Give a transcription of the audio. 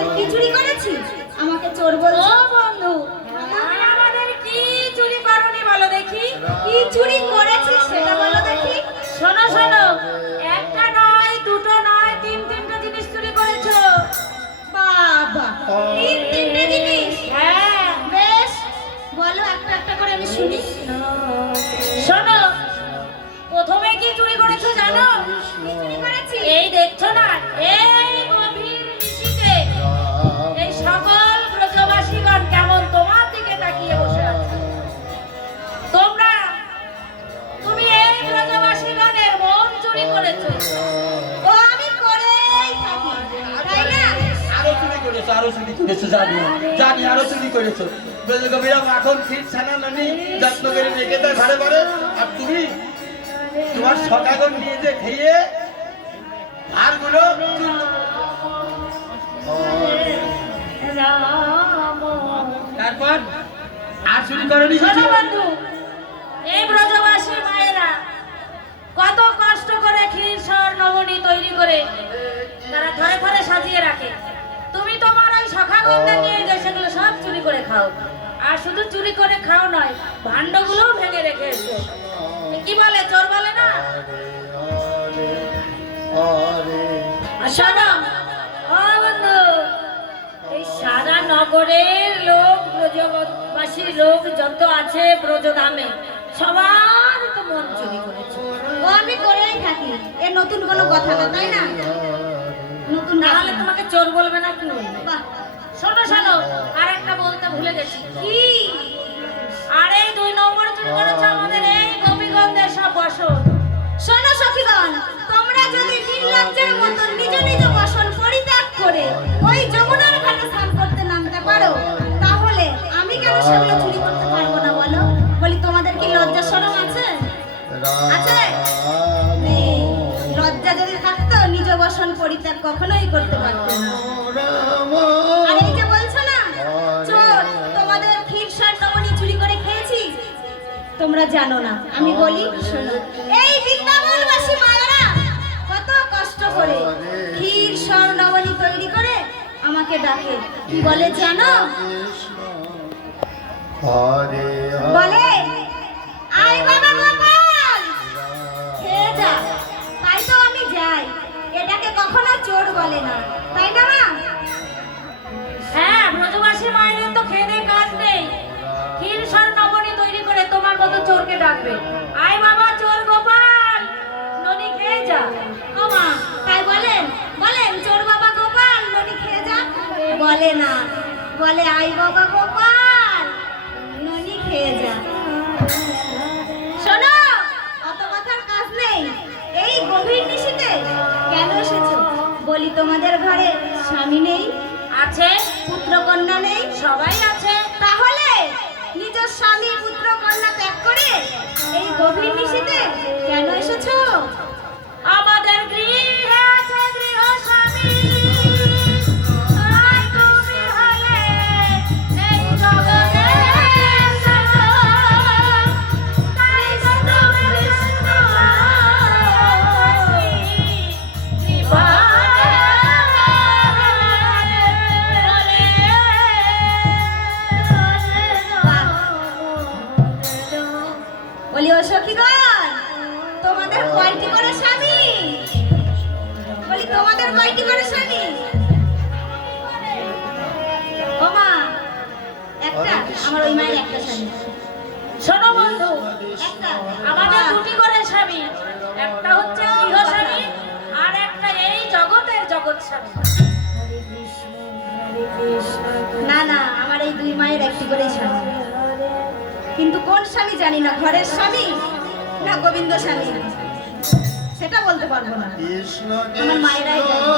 তোমাদের কি চুরি করেছি আমাকে চোর বলছো? ও বন্ধু, আমাদের কি চুরি করনি বলো দেখি? কি চুরি করেছি সেটা বলো দেখি। শোনো শোনো, একটা নয়, দুটো নয়, তিনটে জিনিস চুরি করেছো। বাবা, তিনটে জিনিস? হ্যাঁ। বেশ, বলো একটা একটা করে আমি শুনি। শোনো, প্রথমে কি চুরি করেছো জানো? কি চুরি করেছি? এই দেখছো না, এই গভীর নিশীথে এই সকল ব্রজবাসীগণ কেমন তোমার দিকে তাকিয়ে বসে আছে। তুমি এই ব্রজবাসীগণের মন চুরি করেছো। ও আমি করেই থাকি, তাই না? আরো চুরি করেছো, জানি আরো চুরি করেছো। ব্রজগোপীরা এখন ঠিক ছানা নানি যত্ন করে রেখে দেয় ঘরে ঘরে, আর তুমি তোমার সকাগন নিয়ে যে খেয়ে ভারগুলো তারপর আর চুরি করনি। শোনো বন্ধু, এই ব্রজবাসী মায়েরা কত কষ্ট করে ক্ষীর সর নবনী তৈরি করে তারা ঘরে ঘরে সাজিয়ে রাখে। তুমি তোমার ওই সখাগন্ধে নিয়ে যে সেগুলো সব চুরি করে খাও। আর শুধু চুরি করে খাও নয়, ভাণ্ডগুলোও ভেঙে রেখে এসো। কি বলে, চোর বলে না? আর শোনো ও বন্ধু, এই সারা নগরের লোক, ব্রজবাসীর লোক যত আছে ব্রজধামে, সবার তো মন চুরি করেছে। ও আমি করেই থাকি, এ নতুন কোনো কথা না, তাই না? নতুন না তাহলে তোমাকে চোর বলবে না কি বলবে? বাহ, শোনো শোনো, আর একটা বলতে ভুলে গেছি। কি? আর এই 2 নম্বর চুরি করেছে আমাদের এই গোপীগঞ্জের সব বসত। শোনো সখীগণ, তোমরা যদি নির্লজ্জের মতো নিজ নিজ বসন পরিত্যাগ করে ওই যমুনার ঘাটে স্নান করতে নামতে পারো, তাহলে আমি কেন সেগুলো চুরি করতে পারবো না বলো? বলি, তোমাদের কি লজ্জা শরম আছে? আছে? নেই। লজ্জা যদি থাকতো নিজ বসন পরিত্যাগ কখনোই করতে পারতো না। আর এই যে বলছো না চোর, তোমাদের ক্ষীর সর নবনী চুরি করে খেয়েছি, তোমরা জানো না। আমি বলি শোনো, এই বৃন্দাবনবাসী মায়েরা কত কষ্ট করে ক্ষীর সর নবনী তৈরি করে আমাকে ডাকে। কি বলে জানো? বলে, আয় বাবা গোপাল, খেয়ে যা। তাই তো আমি যাই। এটাকে কখনো চোর বলে না, তাই না মা? হ্যাঁ, ব্রজবাসী মায়ের তো খেয়ে দেয়ে কাজ নেই। ক্ষীর সর নবনী তৈরি করে তোমার মতো চোরকে ডাকবে, আয় বাবা চোর গোপাল, ননি খেয়ে যা। ও মা, তাই বলেন? বলেন চোর বাবা গোপাল ননি খেয়ে যা? বলে না, বলে আই বাবা গোপাল ননি খেয়ে যা। শোনো, অত কথার কাজ নেই। এই গভীর নিশীথে কেন এসেছো? বলি, তোমাদের ঘরে স্বামী নেই? আছে, পুত্র কন্যা নেই? সবাই আছে। তাহলে নিজের স্বামী পুত্র কন্যা ত্যাগ করে এই গভীর নিশীথে কেন এসেছো? আমাদের গৃহে আছে গৃহস্বামী, আর তুমি হলে এই জগতের স্বামী। তাই তো তুমি বলি, ও সখীগণ, তোমাদের কয়টি করে স্বামী? বলি, তোমাদের কয়টি করে স্বামী? ও মা, একটা। আমার ওই মায়ের একটা স্বামী। শোনো বন্ধু, একটা। আমাদের 2টি করে স্বামী, একটা হচ্ছে গৃহস্বামী আর একটা এই জগতের জগৎ স্বামী। না না, আমার এই 2 মায়ের একটি করে স্বামী। কিন্তু কোন স্বামী জানি না, ঘরের স্বামী না গোবিন্দ স্বামী, সেটা বলতে পারবো না। আমার মায়েরাই জানে।